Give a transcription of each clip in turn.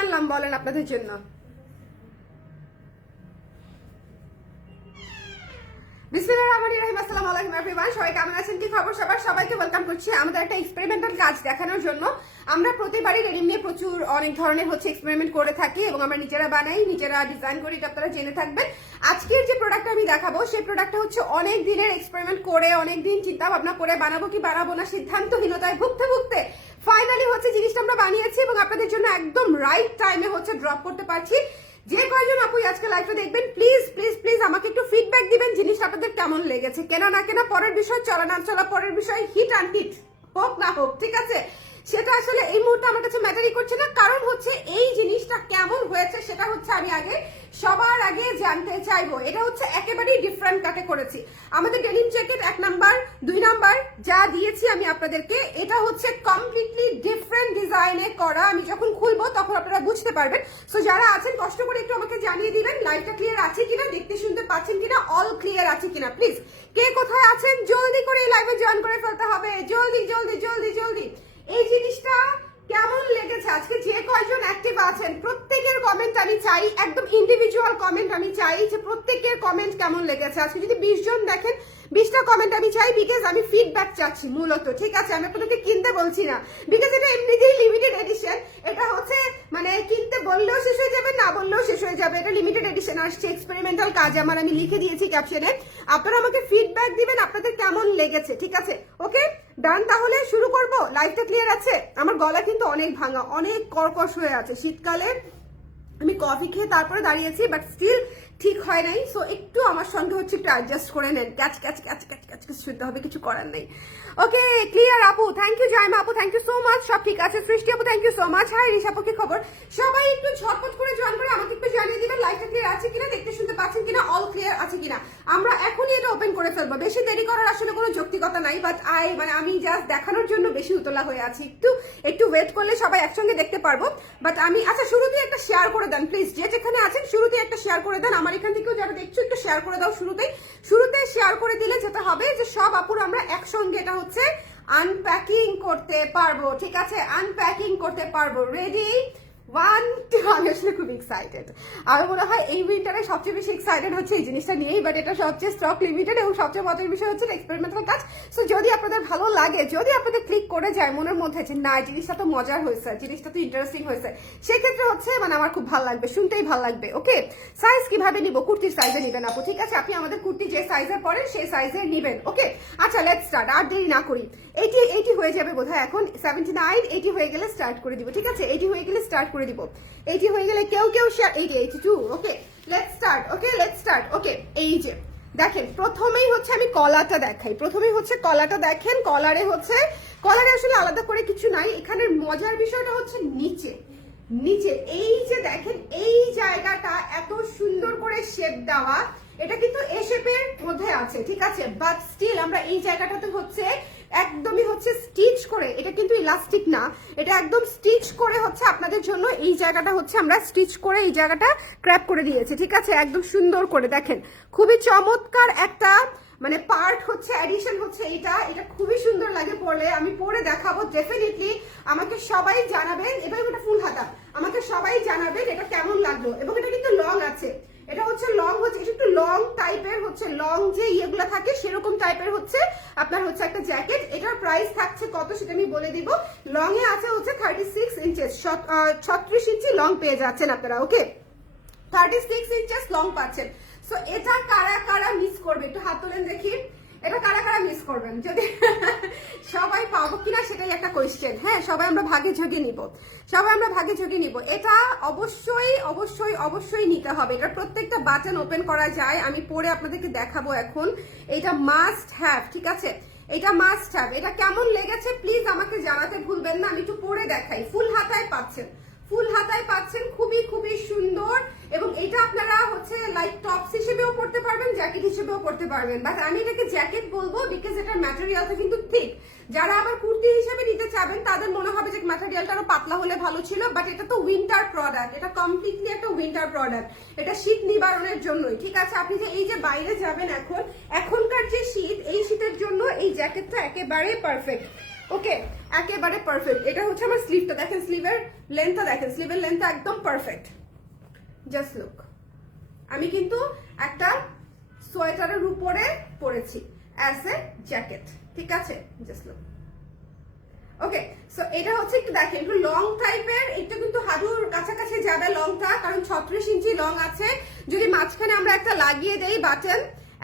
আনলাম বলেন আপনাদের জন্য? বিসমিল্লাহির রহমানির রহিম। আসসালামু আলাইকুম এভরিওয়ান, সবাই কেমন আছেন, কি খবর সবার? সবাইকে ওয়েলকাম করছি আমাদের একটা এক্সপেরিমেন্টাল কাজ দেখানোর জন্য। আমরা প্রতিবারই ডেনিম নিয়ে প্রচুর অনেক ধরনের এক্সপেরিমেন্ট করে থাকি এবং আমরা নিজেরা বানাই, নিজেরা ডিজাইন করি, এটা আপনারা জেনে থাকবেন। আজকের যে প্রোডাক্টটা আমি দেখাবো সেই প্রোডাক্টটা হচ্ছে অনেক দিনের এক্সপেরিমেন্ট করে, অনেক দিন চিন্তা ভাবনা করে বানাবো কি বানাবো না সিদ্ধান্তহীনতায় ভুগতে ভুগতে ফাইনালি জিনিসটা আমরা বানিয়েছি এবং আপনাদের জন্য একদম রাইট টাইমে ড্রপ করতে পারছি। যে কয়জন আপু আজকে লাইভটা দেখবেন, প্লিজ প্লিজ প্লিজ আমাকে একটু ফিডব্যাক দিবেন জিনিসটা আপনাদের কেমন লেগেছে। কেনা না কেনা পরের বিষয়, চলা না চলা পরের বিষয়, হিট অ্যান্ড হিট হোক না হোক, ঠিক আছে, সেটা আসলে এই মুহূর্তে আমার কাছে ম্যাটারই করছে না। কারণ এই জিনিসটা কেমন হয়েছে সেটা আমি আগে সবার আগে জানতে চাইবো। এটা একেবারেই ডিফারেন্ট কাটে করেছি। আমাদের ডেনিম জ্যাকেট 1 নাম্বার 2 নাম্বার যা দিয়েছি আমি আপনাদেরকে, এটা কমপ্লিটলি ডিফারেন্ট ডিজাইনে করা। আমি যখন খুলবো তখন আপনারা বুঝতে পারবেন। সো যারা আছেন কষ্ট করে একটু আমাকে জানিয়ে দিবেন লাইভটা ক্লিয়ার আছে কিনা, দেখতে শুনতে পাচ্ছেন কিনা, অল ক্লিয়ার আছে কিনা। প্লিজ কে কোথায় আছেন জলদি করে এই লাইভে জয়েন করে ফেলতে হবে, জলদি জলদি জলদি জলদি। এই জিনিসটা কেমন লেগেছে আজকে যে কয়জন অ্যাক্টিভ আছেন প্রত্যেকের কমেন্ট আমি চাই, একদম ইন্ডিভিজুয়াল কমেন্ট আমি চাই যে প্রত্যেকের কমেন্ট কেমন লেগেছে। আজকে যদি 20 জন দেখেন 20টা কমেন্ট আমি চাই, বিকজ আমি ফিডব্যাক চাচ্ছি মূলত, ঠিক আছে? আমি আপনাদেরকে কিনতে বলছি না, বিকজ এটা এমনিতেই লিমিটেড এডিশন। এটা কিনতে বললেও শেষ হয়ে যাবে, না বললেও শেষ হয়ে যাবে। এটা লিমিটেড এডিশন আসছে, এক্সপেরিমেন্টাল কাজ আমার, আমি লিখে দিয়েছি ক্যাপশনে। আপনারা আমাকে ফিডব্যাক দিবেন আপনাদের কেমন লেগেছে, ঠিক আছে? ওকে ডান, তাহলে শুরু করব। লাইভটা ক্লিয়ার আছে? আমার গলা কিন্তু অনেক ভাঙা, অনেক কর্কশ হয়ে আছে। শীতকালে আমি কফি খেয়ে তারপরে দাঁড়িয়েছি, বাট স্টিল ঠিক হয় নাই। সো একটু আমার সঙ্গে একটু অ্যাডজাস্ট করে নেন। Catch catch catch catch catch catch শুনতে হবে, কিছু করার নেই। ওকে ক্লিয়ার আপু, থ্যাংক ইউ। জয়মা আপু থ্যাংক ইউ সো মাচ, সব ঠিক আছে। সৃষ্টি আপু thank you so much. Hi Risha আপু, কি খবর? সবাই একটু ঝটপট করে জয়েন করে আমাকে একটু জানিয়ে দিবেন লাইভটা ক্লিয়ার আছে কিনা, দেখতে শুনতে পাচ্ছেন কিনা, অল ক্লিয়ার আছে কিনা। আমরা এখনই এটা ওপেন করে ফেলবো, বেশি দেরি করার আসলে কোনো যৌক্তিকতা নাই। বাট আমি জাস্ট দেখানোর জন্য বেশি উতলা হয়ে আছি। একটু ওয়েট করলে সবাই একসঙ্গে দেখতে পারবো। বাট আমি শুরুতে একটা শেয়ার করে দেন প্লিজ, যে যেখানে আছেন শুরুতে একটা শেয়ার করে দেন। আমার এখান থেকেও যারা দেখছো একটু শেয়ার করে দাও। শুরুতে শেয়ার করে দিলে যেটা হবে যে সব আপুরা আমরা একসঙ্গে এটা আনপ্যাকিং করতে পারবো, ঠিক আছে? আনপ্যাকিং করতে পারবো। রেডি 1 2। আমি আসলে খুব এক্সাইটেড। আমার মনে হয় এই উইন্টারে সবচেয়ে বেশি এক্সাইটেড এই জিনিসটা নিয়েই। বাট এটা সবচেয়ে স্টক লিমিটেড এবং সবচেয়ে মজার বিষয় এক্সপেরিমেন্টাল কাজ। সো যদি আপনাদের ভালো লাগে, যদি আপনাদের ক্লিক করে যায় মনের মধ্যে যে না জিনিসটা তো মজার হয়েছে, জিনিসটা তো ইন্টারেস্টিং হয়েছে, সেক্ষেত্রে আমার খুব ভালো লাগবে, শুনতেই ভালো লাগবে। ওকে সাইজ কিভাবে নিব? কুর্তির সাইজে নিবেন আপু, ঠিক আছে? আপনি আমাদের কুর্তি যে সাইজে পরেন সেই সাইজে নিবেন। ওকে আচ্ছা লেটস স্টার্ট, আর দেরি না করি। 80 হয়ে যাবে বোধহয় এখন, 79 80 হয়ে গেলে স্টার্ট করে দিব, ঠিক আছে? 80 হয়ে গেলে স্টার্ট করে দিব। 80 হয়ে গেলে কেউ 80 82। Okay let's start. Okay let's start. Okay এই যে দেখেন প্রথমেই আমি কলাটা দেখাই। প্রথমেই কলাটা দেখেন। কলারে আসলে আলাদা করে কিছু নাই। এখানের মজার বিষয়টা নিচে নিচে এই যে দেখেন এই জায়গাটা এত সুন্দর করে শেপ দেওয়া। এটা কিন্তু এ শেপের মধ্যে আছে, ঠিক আছে? বাট স্টিল আমরা এই জায়গাটাতে একদমই স্টিচ করে, এটা কিন্তু ইলাস্টিক না, এটা একদম স্টিচ করে আপনাদের জন্য এই জায়গাটা আমরা স্টিচ করে এই জায়গাটা ক্র্যাপ করে দিয়েছে, ঠিক আছে? একদম সুন্দর করে দেখেন, খুবই চমৎকার একটা পার্ট এডিশন এটা খুবই সুন্দর লাগে পরলে। আমি পরে দেখাবো ডেফিনেটলি। আমাকে সবাই জানাবেন, এবার এটা ফুল হাতা, আমাকে সবাই জানাবেন এটা কেমন লাগলো। এবং এটা কিন্তু লং আছে, এটা লং একটু লং টাইপের লং যে ইয়েগুলো থাকে সেরকম টাইপের আপনার একটা জ্যাকেট। এটার প্রাইস থাকছে কত সেটা আমি বলে দিব। লং এ আছে 36 ইঞ্চেস, 36 ইঞ্চি লং পেয়ে যাচ্ছেন আপনারা। ওকে 36 ইঞ্চেস লং পাচ্ছেন। সো এটা কারা কারা মিস করবে একটু হাত তোলেন দেখি। এটা কারা কারা মিস করবেন? যদি সবাই পাবো কিনা সেটাই একটা কোয়েশ্চেন। হ্যাঁ সবাই আমরা ভাগে ঝুঁকে নিব। এটা অবশ্যই অবশ্যই অবশ্যই নিতে হবে। এটা প্রত্যেকটা বাটন ওপেন করা যায়, আমি পরে আপনাদেরকে দেখাবো এখন। এটা মাস্ট হ্যাভ, ঠিক আছে? এটা মাস্ট হ্যাভ। এটা কেমন লেগেছে প্লিজ আমাকে জানাতে ভুলবেন না। আমি একটু পরে দেখাই। ফুল হাতায় পাচ্ছেন, খুবই খুবই সুন্দর। এবং এটা আপনারা লাইক টপস হিসেবেও পড়তে পারবেন, জ্যাকেট হিসেবেও পড়তে পারবেন। বাট আমি এটাকে জ্যাকেট বলবো বিকজ এটার ম্যাটেরিয়ালটা কিন্তু ঠিক। যারা আবার কুর্তি হিসেবে নিতে চাবেন তাদের মনে হবে যে ম্যাটেরিয়ালটা আরো পাতলা হলে ভালো ছিল। বাট এটা তো উইন্টার প্রোডাক্ট, এটা কমপ্লিটলি একটা উইন্টার প্রোডাক্ট। এটা শীত নিবারণের জন্যই, ঠিক আছে? আপনি যে এই যে বাইরে যাবেন এখনকার যে শীত, এই শীতের জন্য এই জ্যাকেটটা একেবারে পারফেক্ট। ওকে, একেবারে পারফেক্ট। এটা হচ্ছে আমার স্লিভটা, দেখেন স্লিভের লেন্থটা, দেখেন স্লিভের লেন্থটা একদম পারফেক্ট। জাস্ট লুক, আমি কিন্তু একটা সোয়েটারের উপরে পরেছি অ্যাজ এ জ্যাকেট, ঠিক আছে? Just look. ওকে, সো এটা হচ্ছে একটু দেখেন একটু লং টাইপের, এটা কিন্তু হাঁটুর কাছাকাছি যাবে লংটা, কারণ 36 ইঞ্চি লং আছে। যদি মাঝখানে আমরা একটা লাগিয়ে দেই বাটন,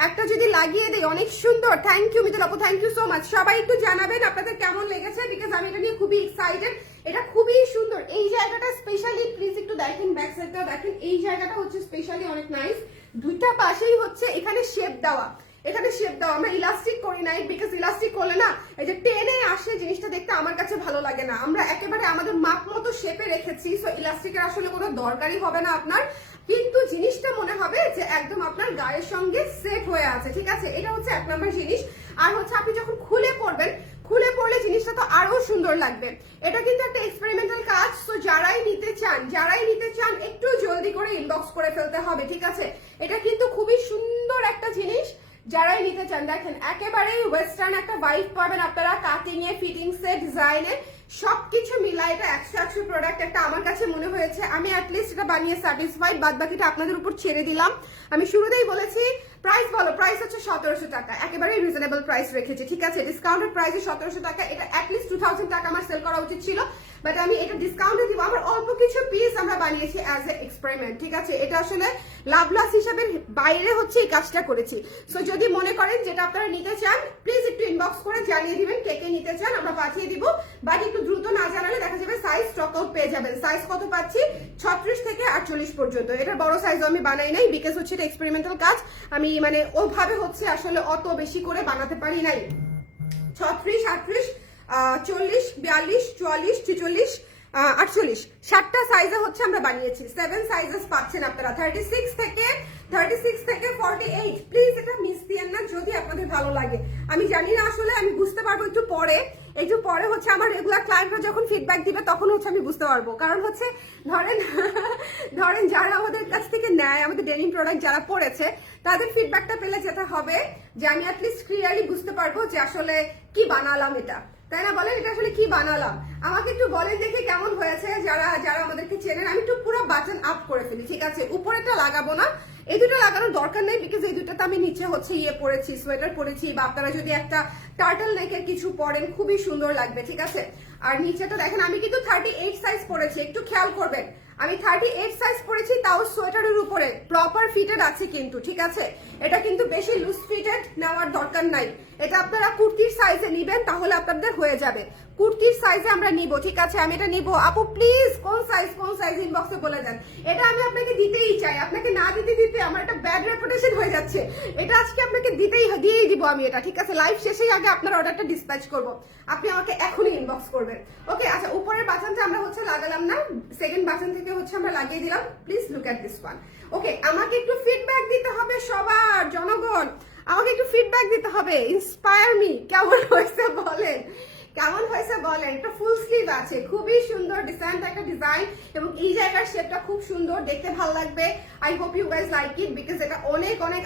একটা যদি লাগিয়ে দেই, অনেক সুন্দর। থ্যাংক ইউ মিতুল আপু, থ্যাংক ইউ সো মাচ। সবাই একটু জানাবেন আপনাদের কেমন লেগেছে, বিকজ আমি এটা নিয়ে খুবই এক্সাইটেড। এটা খুবই সুন্দর। এই জায়গাটা স্পেশালি প্লিজ একটু দেখেন, ব্যাক সাইডটা দেখেন, এই জায়গাটা হচ্ছে স্পেশালি অনেক নাইস। দুইটা পাশেই হচ্ছে এখানে শেপ দেওয়া, এখানে শেপ দাও। আমরা ইলাস্টিক করি নাই, বিকজ ইলাস্টিক করলে না এই যে টেনে আসে জিনিসটা দেখতে আমার কাছে ভালো লাগে না। আমরা একেবারে আমাদের মাপ মতো শেপে রেখেছি, সো ইলাস্টিকের আসলে কোনো দরকারই হবে না আপনার, কিন্তু জিনিসটা মনে হবে যে একদম আপনার গায়ের সঙ্গে সেট হয়ে আছে, ঠিক আছে? এটা হচ্ছে 1 নম্বর জিনিস। আর হচ্ছে আপনি যখন খুলে পড়বেন, খুলে পড়লে জিনিসটা তো আরো সুন্দর লাগবে। এটা কিন্তু একটা এক্সপেরিমেন্টাল কাজ, সো যারাই নিতে চান একটু জলদি করে ইনবক্স করে ফেলতে হবে, ঠিক আছে? এটা কিন্তু খুবই সুন্দর একটা জিনিস, যারাই নিতে চান। দেখেন একেবারেই ওয়েস্টার্ন একটা ভাইব পাবেন আপনারা, কাটিং এ, ফিটিংস এ, ডিজাইনে, সবকিছু মিলাই এটা 100 প্রোডাক্ট একটা আমার কাছে মনে হয়েছে। আমি অ্যাটলিস্ট এটা বানিয়ে স্যাটিসফাইড, বাদ বাকিটা আপনাদের উপর ছেড়ে দিলাম। আমি শুরুতেই বলেছি প্রাইস বলো, প্রাইস হচ্ছে 1700 টাকা, একেবারেই রিজনেবল প্রাইস রেখেছি, ঠিক আছে? ডিসকাউন্টেড প্রাইসে 1700 টাকা। এটা অ্যাটলিস্ট 2000 টাকা আমার সেল করা উচিত ছিল, বাট আমি এটা ডিসকাউন্টে দিব। আমার অল্প কিছু পিস আমরা বানিয়েছি অ্যাজ এ এক্সপেরিমেন্ট, ঠিক আছে? এটা আসলে লাভ লস হিসাবে বাইরে হচ্ছে এই কাজটা করেছি। সো যদি মনে করেন যেটা আপনারা নিতে চান, প্লিজ একটু ইনবক্স করে জানিয়ে দিবেন কে কে নিতে চান, আমরা পাঠিয়ে দিব। বাট একটু দ্রুত না জানালে দেখা যাবে সাইজ স্টক আউট পেয়ে যাবেন। সাইজ কত পাচ্ছি? 36 থেকে 48 পর্যন্ত। এটার বড় সাইজও আমি বানাই নাই, বিকজ হচ্ছে এটা এক্সপেরিমেন্টাল কাজ, আমি মানে ওভাবে হচ্ছে আসলে অত বেশি করে বানাতে পারি নাই। 36, 38, 40, 42, 44, 46, 48, 7টা সাইজে হচ্ছে আমরা বানিয়েছি। 7 সাইজেস পাচ্ছেন আপনারা, 36 থেকে 48। প্লিজ এটা মিস দিয়েন না যদি আপনাদের ভালো লাগে। আমি জানি না আসলে, আমি বুঝতে পারবো একটু পরে হচ্ছে আমার রেগুলার ক্লায়েন্টরা যখন ফিডব্যাক দিবে তখন হচ্ছে আমি বুঝতে পারবো। কারণ হচ্ছে ধরেন যারা আমাদের কাছ থেকে নেয়, আমাদের ডেনিম প্রোডাক্ট যারা পড়েছে, তাদের ফিডব্যাকটা পেলে যেটা হবে যে আমি অ্যাটলিস্ট ক্লিয়ারলি বুঝতে পারবো যে আসলে কি বানালাম এটা, তাই না? বলেন এটা আসলে কি বানালাম, আমাকে একটু বলেন দেখে কেমন হয়েছে। যারা আমাদেরকে চেনেন, আমি একটু পুরো বাটন আপ করে ফেলি, ঠিক আছে? উপরেটা লাগাবো না, এই দুটো লাগানোর দরকার নেই, বিকজ এই দুটোতে আমি নিচে হচ্ছে পরেছি, সোয়েটার পরেছি, বা আপনারা যদি একটা টার্টল নেকের কিছু পরেন খুবই সুন্দর লাগবে, ঠিক আছে? আর নিচেটা দেখেন আমি কিন্তু 38 সাইজ পরেছি, একটু খেয়াল করবেন। আমি 38 সাইজ পরেছি, তাও সোয়েটারের উপরে প্রপার ফিটেড আছে কিন্তু, ঠিক আছে? এটা কিন্তু বেশি লুজ ফিটেড নেওয়ার দরকার নাই। এটা আপনারা কুর্তির সাইজে নিবেন, তাহলে আপনাদের হয়ে যাবে। কুর্তির সাইজে আমরা নিব, ঠিক আছে? আমি এটা নিব। আপু প্লিজ কোন সাইজ ইনবক্সে বলে দেন। এটা আমি আপনাকে দিতেই চাই, আপনাকে না দিতে আমার একটা ব্যাড রেপুটেশন হয়ে যাচ্ছে। এটা আজকে আপনাকে দিয়েই দিব আমি এটা, ঠিক আছে? লাইভ শেষেই আগে আপনার অর্ডারটা ডিসপ্যাচ করব, আপনি আমাকে এখনই ইনবক্স করবেন। ওকে, আচ্ছা উপরের বাটনটা আমরা হচ্ছে লাগালাম না, সেকেন্ড বাটন থেকে হচ্ছে আমরা লাগিয়ে দিলাম। Please look at this one. Okay, আমাকে একটু ফিডব্যাক দিতে হবে সবার, জনগণ আমাকে একটু ফিডব্যাক দিতে হবে। ইন্সপায়ার মি, কেমন হয়েছে বলেন, কেমন হয়েছে বলেন। একটা ফুল স্লিভ আছে, খুবই সুন্দর ডিজাইন, একটা ডিজাইন, এবং এই জায়গার শেপটা খুব সুন্দর, দেখতে ভালো লাগবে। I hope you guys like it, because এটা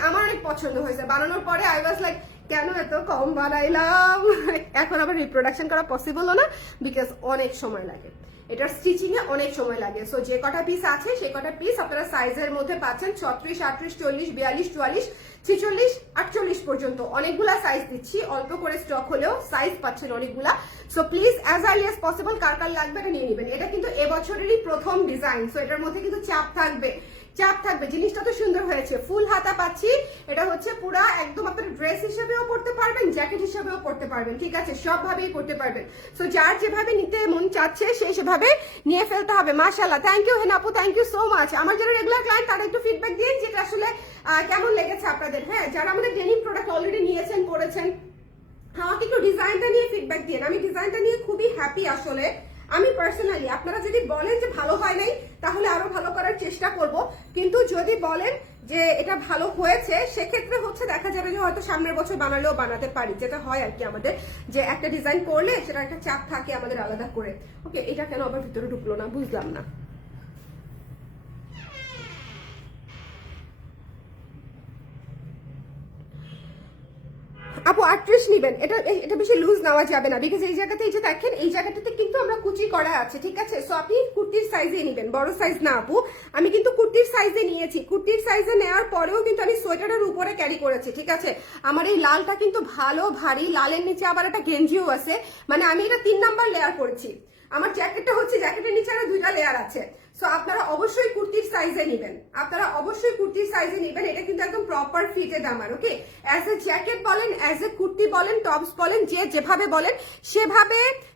আমার অনেক পছন্দ হয়েছে। বানানোর পরে আই ওয়াজ লাইক কেন এত কম বানাইলাম। এখন আবার রিপ্রোডাকশন করা পসিবলও না, বিকজ অনেক সময় লাগে, এটার স্টিচিং এ অনেক সময় লাগে। সো যে কটা পিস আছে সেই কটা পিস আপনারা সাইজের মধ্যে পাচ্ছেন 36, 38, 40, 42, 44, 46, 48 পর্যন্ত। অনেকগুলা সাইজ দিচ্ছি, অল্প করে স্টক হলেও সাইজ পাচ্ছেন অনেকগুলা। So please as early as possible কার লাগবে এটা নিয়ে নেবেন। এটা কিন্তু এবছরেরই প্রথম ডিজাইন, সো এটার মধ্যে কিন্তু চাপ থাকবে। জিনিসটা তো সুন্দর হয়েছে, ফুল হাতা পাচ্ছি। এটা হচ্ছে পুরা একদম আপনার ড্রেস হিসেবেও পড়তে পারবেন, জ্যাকেট হিসেবেও পড়তে পারবেন, ঠিক আছে? সবভাবেই পড়তে পারবেন। সো যার যেভাবে নিতে মন চাচ্ছে সেই সেভাবে নিয়ে ফেলতে হবে। মাশাআল্লাহ, থ্যাংক ইউ হেনা আপু, থ্যাংক ইউ সো মাচ। আমার যারা রেগুলার ক্লায়েন্ট তারা একটু ফিডব্যাক দিন যেটা আসলে কেমন লেগেছে আপনাদের। হ্যাঁ, যারা আমাদের ডেনিম প্রোডাক্ট অলরেডি নিয়েছেন, পড়েছেন, আমাকে একটু ডিজাইনটা নিয়ে ফিডব্যাক দিন। আমি ডিজাইনটা নিয়ে খুবই হ্যাপি আসলে। আমি পার্সোনালি, আপনারা যদি বলেন যে ভালো হয় নাই তাহলে আরো ভালো করার চেষ্টা করব, কিন্তু যদি বলেন যে এটা ভালো হয়েছে সেক্ষেত্রে হচ্ছে দেখা যাবে যে হয়তো সামনের বছর বানালেও বানাতে পারি, যেটা হয় আর কি আমাদের, যে একটা ডিজাইন করলে সেটা একটা চাপ থাকে আমাদের আলাদা করে। ওকে, এটা কেন আবার ভিতরে ঢুকলো না বুঝলাম না। আপু আপু 38 নেবেন, এটা এটা বেশি লুজ নেওয়া যাবে না, বিকজ এই জায়গাতে এই যে দেখেন এই জায়গাটাতে কিন্তু আমরা কুচি করা আছে, ঠিক আছে। সো আপনি কুর্তির সাইজে নেবেন, বড় সাইজ না আপু। আমি কিন্তু কুর্তির সাইজে নিয়েছি, কুর্তির সাইজে নেওয়ার পরেও কিন্তু আমি সোয়েটারের উপরে ক্যারি করেছি, ঠিক আছে। আমার এই লালটা কিন্তু ভালো ভারী, লালের নিচে আবার একটা গেঞ্জিও আছে, মানে আমি এটা 3 নাম্বার লেয়ার করেছি। আমার জ্যাকেটটা হচ্ছে, জ্যাকেটের নিচে আরো 2টা লেয়ার আছে। সো আপনারা অবশ্যই কুর্তির সাইজে নেবেন, আপনারা অবশ্যই কুর্তির সাইজে নেবেন। এটা কিন্তু একদম প্রপার ফিটেড আমার, ওকে। অ্যাজ এ জ্যাকেট বলেন, অ্যাজ এ কুর্তি বলেন, টপস বলেন, যে যেভাবে বলেন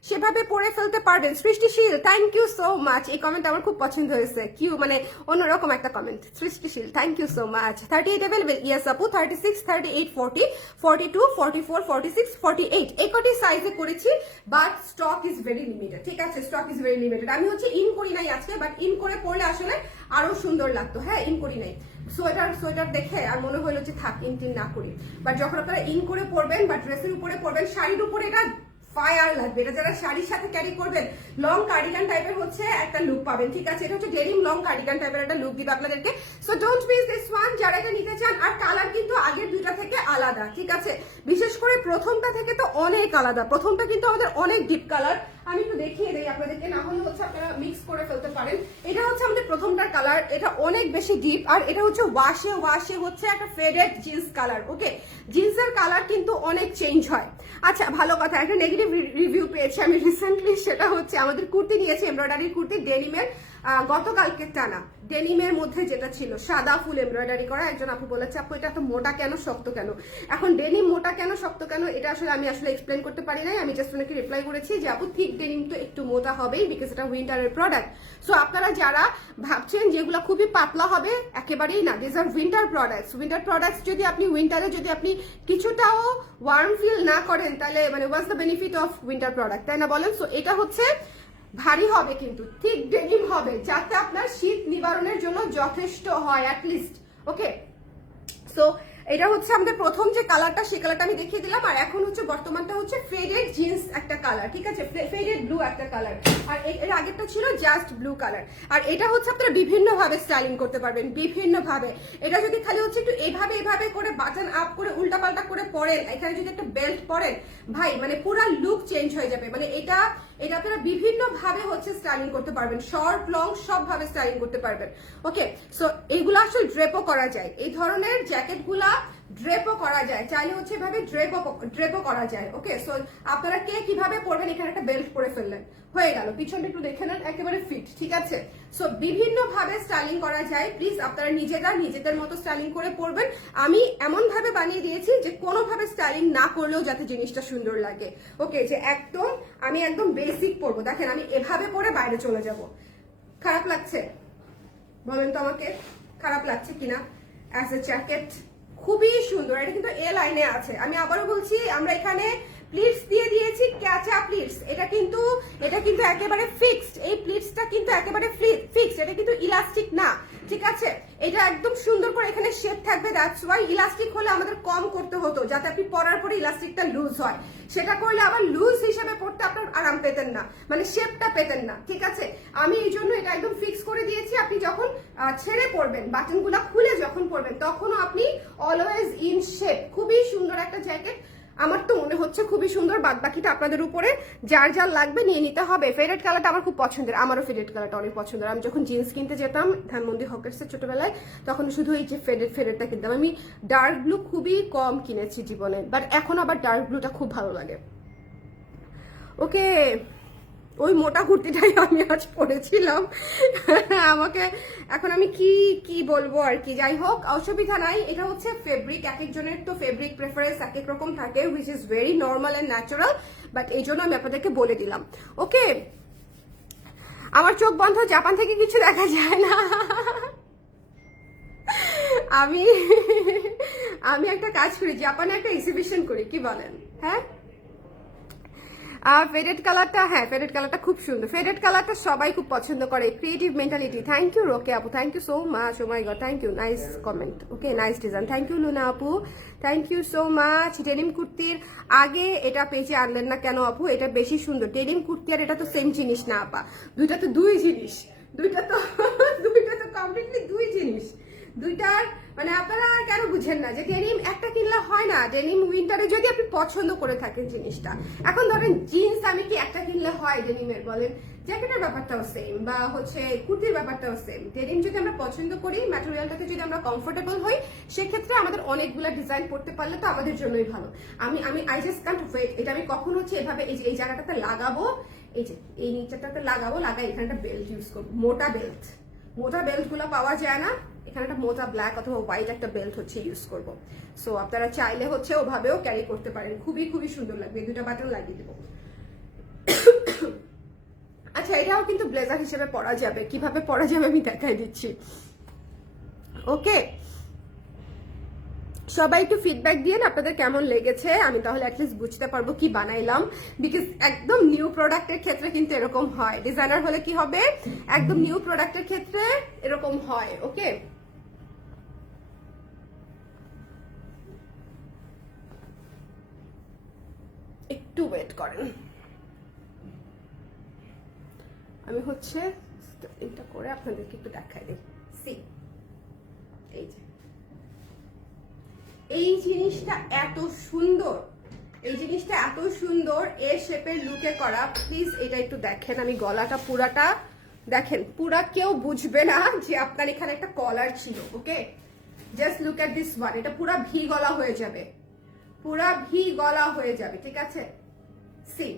সেভাবে পরে ফেলতে পারবেন। সৃষ্টিশীল, থ্যাংক ইউ সো মাচ। এই কমেন্ট আমার খুব পছন্দ হয়েছে, কিউ মানে অন্যরকম একটা কমেন্ট। সৃষ্টিশীল, thank you so much. 38 available, yes আপু। 36, 38, 40, 42, 44, 46, 48 এই কটি সাইজে করেছি, but stock is very limited, ঠিক আছে। Stock is very limited. আমি হচ্ছে ইন করি নাই আজকে, বাট ইন করে পরলে আসলে আরো সুন্দর লাগতো। হ্যাঁ, ইন করি নাই। সোয়েটার দেখে আর মনে হলো যে থাক ইন টিন না করি, বাট যখন আপনারা ইন করে পরবেন বা ড্রেসের উপরে পরবেন, শাড়ির উপরে এটা ফায়ার লাগবে। এটা যারা শাড়ির সাথে ক্যারি করবেন, লং কার্ডিগান টাইপের হচ্ছে একটা লুক পাবেন, ঠিক আছে। এটা হচ্ছে ডেনিম লং কার্ডিগান টাইপের একটা লুক দিবে আপনাদেরকে। So don't miss this one, যারা এটা নিতে চান। আর কালার কিন্তু আগের দুইটা থেকে আলাদা, ঠিক আছে। বিশেষ করে প্রথমটা থেকে তো অনেক আলাদা। প্রথমটা কিন্তু আমাদের অনেক ডিপ কালার, আমি একটু দেখিয়ে দেই আপনাদেরকে, না হলে হচ্ছে আপনারা মিক্স করে ফেলতে পারেন। এটা হচ্ছে আমাদের প্রথমটার কালার, এটা অনেক বেশি ডিপ। আর এটা হচ্ছে ওয়াশে হচ্ছে একটা ফেডেড জিন্স কালার, ওকে। জিন্সের কালার কিন্তু অনেক চেঞ্জ হয়। আচ্ছা, ভালো কথা, একটা নেগেটিভ রিভিউ পেয়েছি আমি রিসেন্টলি, সেটা হচ্ছে আমাদের কুর্তি নিয়েছি, এমব্রয়ডারি কুর্তি, ডেনিমের, গতকালকে টানা ডেনিমের মধ্যে যেটা ছিল সাদা ফুল এমব্রয়ডারি করা। একজন আপু বলেছে আপু এটা তো মোটা কেন, শক্ত কেন। এখন ডেনিম মোটা কেন শক্ত কেন এটা আমি আসলে এক্সপ্লেন করতে পারি নাই। আমি জাস্ট ওনাকে রিপ্লাই করেছি যে আপু ঠিক ডেনিম তো একটু মোটা হবেই, বিকজ এটা উইন্টারের প্রোডাক্ট। সো আপনারা যারা ভাবছেন যেগুলো খুবই পাতলা হবে, একেবারেই না। This are winter products. Winter products যদি আপনি উইন্টারে যদি আপনি কিছুটাও ওয়ার্ম ফিল না করেন, তাহলে মানে what's the benefit of winter product, তাই না বলেন। সো এটা হচ্ছে ভারী হবে, কিন্তু ঠিক ডেনিম হবে, যাতে আপনার শীত নিবারণের জন্য যথেষ্ট হয় অ্যাটলিস্ট, ওকে। সো এটা হচ্ছে আমাদের প্রথম যে কালারটা, সেই কালারটা আমি দেখিয়ে দিলাম। আর এখন হচ্ছে বর্তমানটা হচ্ছে ফেডেড জিন্স একটা কালার, ঠিক আছে, ফেডেড ব্লু একটা কালার। আর এর আগেরটা ছিল জাস্ট ব্লু কালার। আর এটা হচ্ছে আপনারা বিভিন্ন ভাবে স্টাইলিং করতে পারবেন, বিভিন্ন ভাবে। এটা যদি খালি হচ্ছে একটু এভাবে করে বাটন আপ করে উল্টাপাল্টা করে পরেন, এখানে যদি একটা বেল্ট পরেন, ভাই মানে পুরো লুক চেঞ্জ হয়ে যাবে। মানে এটা আপনারা বিভিন্ন ভাবে হচ্ছে স্টাইলিং করতে পারবেন, শর্ট লং সব ভাবে স্টাইলিং করতে পারবেন, ওকে। সো এইগুলো আসলে ড্রেপও করা যায়, এই ধরনের জ্যাকেট গুলা ড্রেপও করা যায়, চাইলে হচ্ছে এভাবে ড্রেপও করা যায়, ওকে। সো আপনারা কে কিভাবে পরবেন, এখানে একটা বেল্ট পরে ফেললেন, হয়ে গেল। পিছনটা একটু দেখে নেন, একেবারে ফিট, ঠিক আছে। সো বিভিন্ন ভাবে স্টাইলিং করা যায়। প্লিজ আপনারা নিজেদের মতো স্টাইলিং করে পরবেন। আমি এমন ভাবে বানিয়ে দিয়েছি যে কোনোভাবে স্টাইলিং না করলেও যাতে জিনিসটা সুন্দর লাগে, ওকে। যে আমি একদম বেসিক পরবো, দেখেন আমি এভাবে পরে বাইরে চলে যাব। খারাপ লাগছে বলেন তো আমাকে, খারাপ লাগছে কিনা? অ্যাজ এ জ্যাকেট খুবই সুন্দর। এটা কিন্তু এ লাইনে আছে, আমি আবারও বলছি, আমরা এখানে প্লিটস দিয়ে দিয়েছি, ক্যাচা প্লিটস। এটা কিন্তু একেবারে ফিক্সড, এই প্লিটসটা কিন্তু একেবারে ফিক্সড, এটা কিন্তু ইলাস্টিক না, ঠিক আছে। এটা একদম সুন্দর করে এখানে শেপ থাকবে। দ্যাটস ওয়াই ইলাস্টিক হলে আমাদের কম করতে হতো, যাতে আপনি পরার পরে ইলাস্টিকটা লুজ হয়। সেটা করলে আবার লুজ হিসেবে পড়তে আপনার আরাম পেতেন না, মানে শেপটা পেতেন না, ঠিক আছে। আমি এই জন্য এটা একদম ফিক্স করে দিয়েছি। আপনি যখন ছেড়ে পড়বেন, বাটনগুলো খুলে যখন পড়বেন, তখনও আপনি অলওয়েজ ইন শেপ। খুবই সুন্দর একটা জ্যাকেট, আমার তো মনে হচ্ছে খুবই সুন্দর। বাদ বাকিটা আপনাদের উপরে, যার লাগবে নিয়ে নিতে হবে। ফেডেড কালারটা আমার খুব পছন্দের, আমারও ফেডেড কালারটা অনেক পছন্দের। আমি যখন জিন্স কিনতে যেতাম ধানমন্ডি হকার্সের ছোটবেলায়, তখন শুধু এই যে ফেডেডটা কিনতাম। আমি ডার্ক ব্লু খুবই কম কিনেছি জীবনে, বাট এখন আবার ডার্ক ব্লুটা খুব ভালো লাগে, ওকে। ওই মোটা কুর্তিটাই আমি আজ পরেছিলাম। আমাকে এখন আমি কি বলবো আর কি, যাই হোক অসুবিধা নাই। এটা হচ্ছে ফেব্রিক, এক একজনের তো ফেব্রিক প্রেফারেন্স এক এক রকম থাকে, which is very normal and natural, but এই জন্য আমি আপনাদেরকে বলে দিলাম, ওকে। আমার চোখ বন্ধ, জাপান থেকে কিছু দেখা যায় না। আমি একটা কাজ করি, জাপানে একটা এক্সিবিশন করি, কি বলেন? হ্যাঁ, ফেডেড কালারটা, হ্যাঁ ফেডেড কালারটা খুব সুন্দর। ফেডেড কালারটা সবাই খুব পছন্দ করে, creative mentality. Thank you Roke আপু, thank you so much. Oh my God, thank you, nice comment, okay, nice design. Thank you Luna আপু, thank you so much. Denim কুর্তির আগে এটা পেজে আনলেন না কেন আপু? এটা বেশি সুন্দর। ডেনিম কুর্তি আর এটা তো সেম জিনিস না আপা, দুইটা তো দুই জিনিস, দুইটা তো কমপ্লিটলি দুই জিনিস। দুইটার মানে আপনারা কেন বুঝেন না যে ডেনিম একটা কিনলে হয় না? ডেনিম উইন্টারে যদি আপনি পছন্দ করে থাকেন জিনিসটা, এখন ধরেন জিন্স আমি কি একটা কিনলে হয় ডেনিমের বলেন? জ্যাকেটের ব্যাপারটাও সেম, বা হচ্ছে কুর্তির ব্যাপারটাও সেম। ডেনিম যদি আমরা পছন্দ করি, ম্যাটেরিয়ালটাতে যদি আমরা কমফোর্টেবল হই, সেক্ষেত্রে আমাদের অনেকগুলো ডিজাইন করতে পারলে তো আমাদের জন্যই ভালো। আমি আমি আই জাস্ট কান্ট ওয়েট। এটা আমি কখন হচ্ছে এভাবে এই যে এই জায়গাটাতে লাগাবো, এই যে এই নিচেটাতে লাগাবো, লাগাই এখানে একটা বেল্ট ইউজ করবো, মোটা বেল্ট। মোটা বেল্ট গুলো পাওয়া যায় না, এখানে একটা মোটা ব্ল্যাক অথবা হোয়াইট একটা বেল্ট হচ্ছে ইউজ করবো। সো আপনারা চাইলে হচ্ছে ওভাবেও ক্যারি করতে পারেন, খুবই খুবই সুন্দর লাগবে। দুটা বাটন লাগিয়ে দেবো। আচ্ছা, এটাও কিন্তু ব্লেজার হিসেবে পরা যাবে। কিভাবে পরা যাবে আমি দেখাই দিচ্ছি। ওকে, সবাই একটু ফিডব্যাক দিয়ে আপনাদের কেমন লেগেছে, আমি তাহলে অ্যাটলিস্ট বুঝতে পারবো কি বানাইলাম। বিকজ একদম নিউ প্রোডাক্টের ক্ষেত্রে কিন্তু এরকম হয়, ডিজাইনার হলে কি হবে, একদম নিউ প্রোডাক্টের ক্ষেত্রে এরকম হয়। ওকে, একটু ওয়েট করেন, আমি হচ্ছে এটা করে আপনাদেরকে একটু দেখাই দিই। সি, এই যে এই জিনিসটা এত সুন্দর, এই জিনিসটা এত সুন্দর এ শেপের লুকে করা। প্লিজ এটা একটু দেখেন, আমি গলাটা পুরাটা দেখেন, পুরা কেউ বুঝবে না যে আপনার এখানে একটা কলার ছিল। Okay, just look at this one, এটা পুরা ভি গলা হয়ে যাবে, পুরা ভি গলা হয়ে যাবে, ঠিক আছে? সি,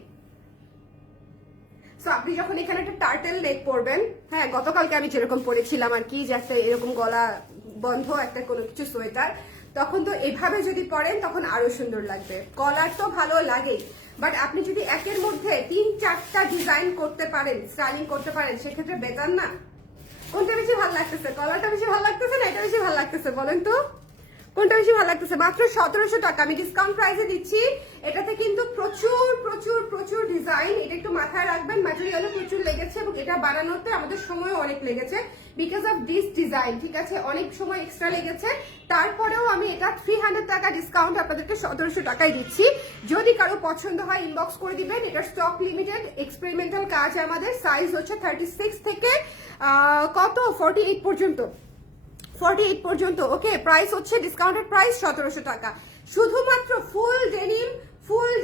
সো আপনি যখন এখানে একটা টার্টেল নেক পরবেন, হ্যাঁ গতকালকে আমি যেরকম পরেছিলাম আর কি, যে একটা এরকম গলা বন্ধ একটা কোনো কিছু সোয়েটার, তখন তো এভাবে যদি পরেন তখন আরো সুন্দর লাগবে। কলার তো ভালো লাগেই, বাট আপনি যদি একের মধ্যে 3-4টা ডিজাইন করতে পারেন, স্টাইলিং করতে পারেন, সেক্ষেত্রে বেটার না? কোনটা বেশি ভালো লাগতেছে? কলারটা বেশি ভালো লাগতেছে না এটা বেশি ভালো লাগতেছে? বলেন তো কোনটা বেশি ভালো লাগতেছে? মাত্র 1700 টাকা আমি ডিসকাউন্ট প্রাইসে দিচ্ছি। এটাতে কিন্তু প্রচুর প্রচুর প্রচুর ডিজাইন, এটা একটু মাথায় রাখবেন। ম্যাটেরিয়ালও প্রচুর লেগেছে এবং এটা বানানোতে আমাদের সময়ও অনেক লেগেছে বিকজ অফ দিস ডিজাইন, ঠিক আছে? অনেক সময় এক্সট্রা লেগেছে, তারপরেও আমি এটা 300 টাকা ডিসকাউন্ট আপনাদেরকে 1700 টাকায় দিচ্ছি। যদি কারো পছন্দ হয় ইনবক্স করে দিবেন। এটা স্টক লিমিটেড এক্সপেরিমেন্টাল কাজ আমাদের। সাইজ হচ্ছে 36 থেকে কত 48 পর্যন্ত, 48 পর্যন্ত। ওকে, প্রাইস হচ্ছে ডিসকাউন্টেড প্রাইস 1700 টাকা। শুধুমাত্র ফুল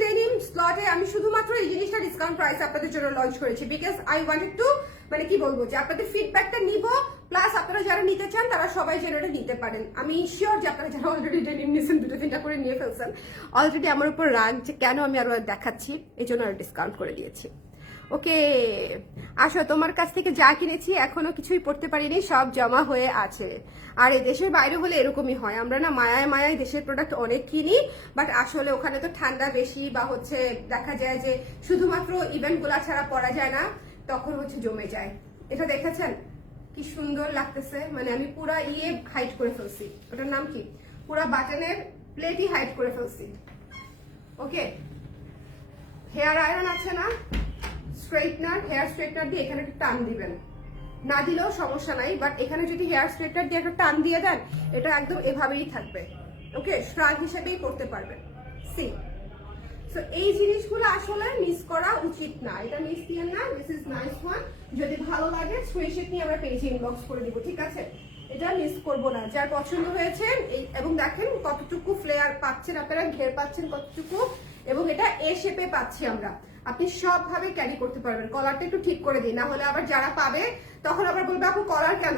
ডেনিম স্লটে আমি শুধুমাত্র এই জিনিসটা ডিসকাউন্ট প্রাইস আপনাদের জন্য লঞ্চ করেছি বিকজ আই ওয়ান্টেড টু, মানে কি বলবো, যে আপনাদের ফিডব্যাকটা নিব, প্লাস আপনারা যারা নিতে চান তারা সবাই যেন এটা নিতে পারেন। আমি শিওর যে আপনারা যারা অলরেডি ডেনিম নিয়েছেন, 2-3টা করে নিয়ে ফেলছেন, অলরেডি আমার উপর রাগ যে কেন আমি আরো দেখাচ্ছি, এই জন্য আরো ডিসকাউন্ট করে দিয়েছি। ওকে, আসো, তোমার কাছ থেকে যা কিনেছি এখনো কিছুই পড়তে পারিনি, সব জমা হয়ে আছে। আর এই দেশের বাইরে হলে এরকমই হয়, আমরা না মায়ায় মায়ায় দেশের প্রোডাক্ট অনেক কিনি, বাট আসলে ওখানে তো ঠান্ডা বেশি, বা হচ্ছে দেখা যায় যে শুধুমাত্র ইভেন্ট গুলা ছাড়া পরা যায় না, তখন হচ্ছে জমে যায়। এটা দেখেছেন কি সুন্দর লাগতেছে, মানে আমি পুরা হাইট করে ফেলছি, ওটার নাম কি, পুরা বাটনের প্লেটই হাইট করে ফেলছি। ওকে, হেয়ার আয়রন আছে না, স্ট্রেটনার, হেয়ার স্ট্রেটনার দিয়ে এখানে একটু টান দিবেন, না দিলেও সমস্যা নাই, বাট এখানে যদি হেয়ার স্ট্রেটনার দিয়ে একটা টান দিয়ে দেন, এটা একদম এভাবেই থাকবে। ওকে, স্ট্রাগ হিসেবেই করতে পারবেন। সি, সো এই জিনিসগুলো আসলে মিস করা উচিত না, এটা মিস দিয়ে না। দিস ইজ নাইস ওয়ান, যদি ভালো লাগে স্ক্রিনশট নিয়ে আমরা পেজে ইনবক্স করে দিব, ঠিক আছে? এটা মিস করবো না, যার পছন্দ হয়েছে। এবং দেখেন কতটুকু ফ্লেয়ার পাচ্ছেন আপনারা, ঘের পাচ্ছেন কতটুকু, এবং এটা এ শেপে পাচ্ছি আমরা। আপনি সবভাবে ক্যারি করতে পারবেন। কলারটা একটু ঠিক করে দিই, না হলে আবার যারা পাবে তখন আবার বলবে আপু কলার কেন,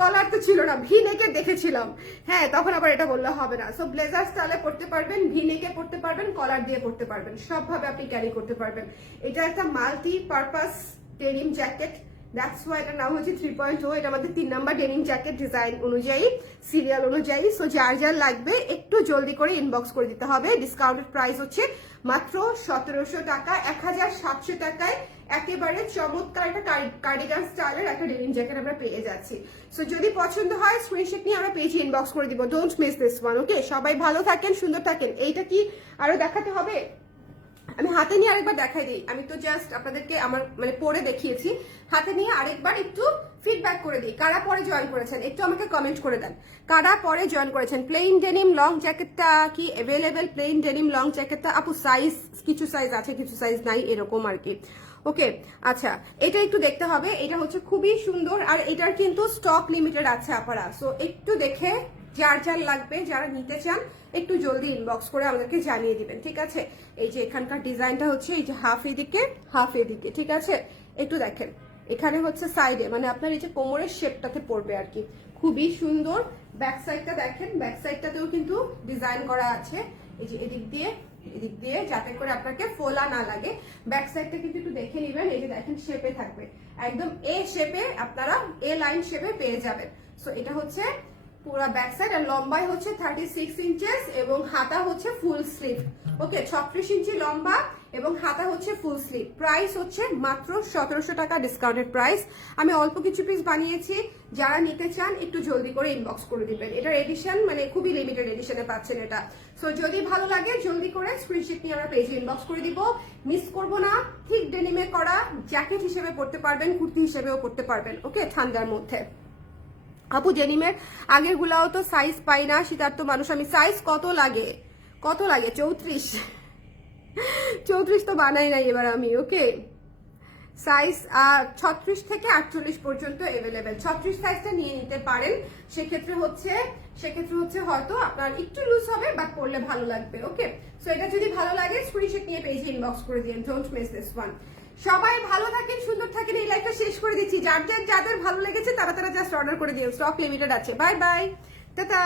কলার তো ছিল না, ভি নেকে দেখেছিলাম, হ্যাঁ তখন আবার এটা বললে হবে না। সো ব্লেজার স্টাইলে পড়তে পারবেন, ভি নেকে পড়তে পারবেন, কলার দিয়ে পড়তে পারবেন, সবভাবে আপনি ক্যারি করতে পারবেন। এটা একটা multi purpose denim jacket, that's why এটার নাম হচ্ছে 3.0। এটা আমাদের 3 নাম্বার ডেনিম জ্যাকেট, ডিজাইন অনুযায়ী, সিরিয়াল অনুযায়ী। সো যার যার লাগবে একটু জলদি করে ইনবক্স করে দিতে হবে। ডিসকাউন্টেড প্রাইস হচ্ছে মাত্র 1700 টাকা, 1700 টাকায় একেবারে চমৎকার একটা কার্ডিগান স্টাইলের একটা ডেনিম জ্যাকেট আমরা পেয়ে যাচ্ছি। সো যদি পছন্দ হয় স্ক্রিনশট নিয়ে আমরা পেজে ইনবক্স করে দিব। Don't miss this one. Okay, সবাই ভালো থাকেন, সুন্দর থাকেন। এইটা কি আরো দেখাতে হবে? আমি হাতে নিয়ে আরেকবার দেখাই দিই। আমি তো জাস্ট আপনাদেরকে আমার মানে পরে দেখিয়েছি, হাতে নিয়ে আরেকবার একটু ফিডব্যাক করে দিই। কারা পরে জয়েন করেছেন একটু আমাকে কমেন্ট করে দেন, কারা পরে জয়েন করেছেন। প্লেন ডেনিম লং জ্যাকেটটা কি অ্যাভেলেবেল? প্লেন ডেনিম লং জ্যাকেটটা আপু সাইজ, কিছু সাইজ আছে কিছু সাইজ নাই, এরকম আর কি। ওকে, আচ্ছা এটা একটু দেখতে হবে, এটা হচ্ছে খুবই সুন্দর আর এটার কিন্তু স্টক লিমিটেড আছে আপারা। সো একটু দেখে যার যার লাগবে, যারা নিতে চান একটু জলদি ইনবক্স করে আমাদেরকে জানিয়ে দিবেন, ঠিক আছে? এই যে এখানকার ডিজাইনটা হচ্ছে এই যে হাফ এদিকে হাফ এদিকে, ঠিক আছে? একটু দেখেন এখানে হচ্ছে সাইডে, মানে আপনার এই যে কোমরের শেপটাতে পড়বে আর কি, খুবই সুন্দর। ব্যাক সাইডটা দেখেন, ব্যাক সাইডটাতেও কিন্তু ডিজাইন করা আছে এই যে এদিক দিয়ে যাতে করে আপনাকে ফোলা না লাগে। ব্যাক সাইডটা কিন্তু একটু দেখে নেবেন, এই যে দেখেন শেপে থাকবে, একদম এ শেপে, আপনারা এ লাইন শেপে পেয়ে যাবেন। সো এটা হচ্ছে পুরো ব্যাক সাইড, আর লম্বাই হচ্ছে 36 ইঞ্চেস এবং হাতা হচ্ছে ফুল স্লিভ। ওকে, 36 ইঞ্চি লম্বা এবং হাতা হচ্ছে ফুল স্লিভ। প্রাইস হচ্ছে মাত্র 1700 টাকা, ডিসকাউন্টেড প্রাইস। আমি অল্প কিছু পিস বানিয়েছি, যারা নিতে চান একটু জলদি করে ইনবক্স করে দিবেন। এটার এডিশন মানে খুবই লিমিটেড এডিশনে পাচ্ছেন এটা। সো যদি ভালো লাগে জলদি করে স্ক্রিনশট নিয়ে আমরা পেজে ইনবক্স করে দিব, মিস করবো না। ঠিক ডেনিমে করা, জ্যাকেট হিসেবে পড়তে পারবেন, কুর্তি হিসেবেও পড়তে পারবেন। ওকে, ঠান্ডার মধ্যে। আপু ডেনিমের আগের গুলাও তো সাইজ পাই না, শীতার্থ মানুষ আমি। সাইজ কত লাগে? 34? 34 তো বানাই নাই এবার আমি। ওকে, সাইজ 36 থেকে 48 পর্যন্ত এভেলেবেল। 36 সাইজটা নিয়ে নিতে পারেন, সেক্ষেত্রে হচ্ছে হয়তো আপনার একটু লুজ হবে, বাট পরলে ভালো লাগবে। ওকে, সো এটা যদি ভালো লাগে স্ক্রিনশট নিয়ে পেজে ইনবক্স করে দিন, ডোন্ট মিস দিস ওয়ান। সবাই ভালো থাকেন, সুন্দর থাকেন। এই লাইভটা শেষ করে দিচ্ছি, যাদের ভালো লেগেছে তারা জাস্ট অর্ডার করে দিন, স্টক লিমিটেড আছে। Bye bye, tata.